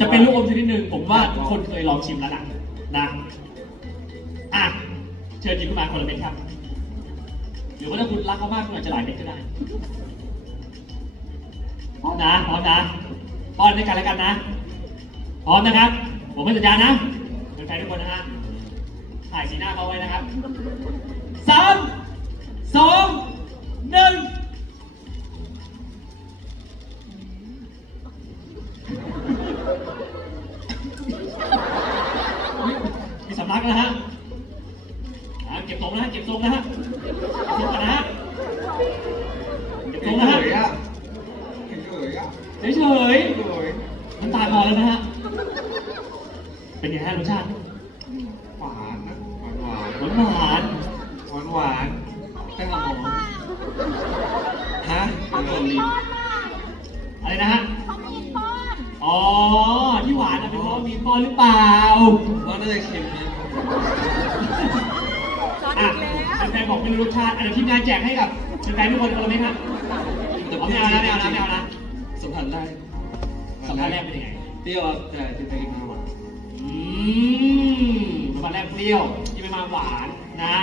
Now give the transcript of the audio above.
จะเป็นลูกอมชนิดหนึ่งผมว่าทุกคนเคยลองชิมแล้วนะนะอะเชิญหยิบขึ้นมาคนละเม็ดครับหรือว่าถ้าคุณรักเขามากคุณอาจจะหลายเม็ดก็ได้พร้อมนะพร้อมนะป้อนด้วยกันแล้วกันนะพร้อมนะครับ ผมให้สัญญานะเป็นแฟนทุกคนนะฮะถ่ายสีหน้าเขาไว้นะครับสาม นะฮะอ่าเก็บทรงนะฮะเก็บทรงนะฮะเก็บทรงกันนะฮะเก็บทรงนะฮะเฉยๆอะเฉยๆอะเฉยเฉยๆน้ำตาคลอแล้วนะฮะเป็นไงฮะรสชาติๆหวานนะหวานหวานหวานหวานหวานแค่ละหมอฮะเขาโดมีนลิ้นป้อนมาอะไรนะฮะเขามีป้อนอ๋อที่หวานน่ะเป็นเพราะมีป้อนหรือเปล่าว่าน่าจะเค็มนะ ช้อนอะอีกแล้วแฟนๆบอกไม่รู้รสชาติอะเดี๋ยวทีมงานแจกให้กับแฟนๆทุกคนคนละเม็ดฮะเอาไม่เอานะไม่เอานะไม่เอานะสัมผัสได้สัมภาษณ์แรกเป็นยังไงเปรี้ยวแต่ที่ไปกินมาหวานอืมสัมภาษณ์แรกเปรี้ยวที่ไม่มาหวาน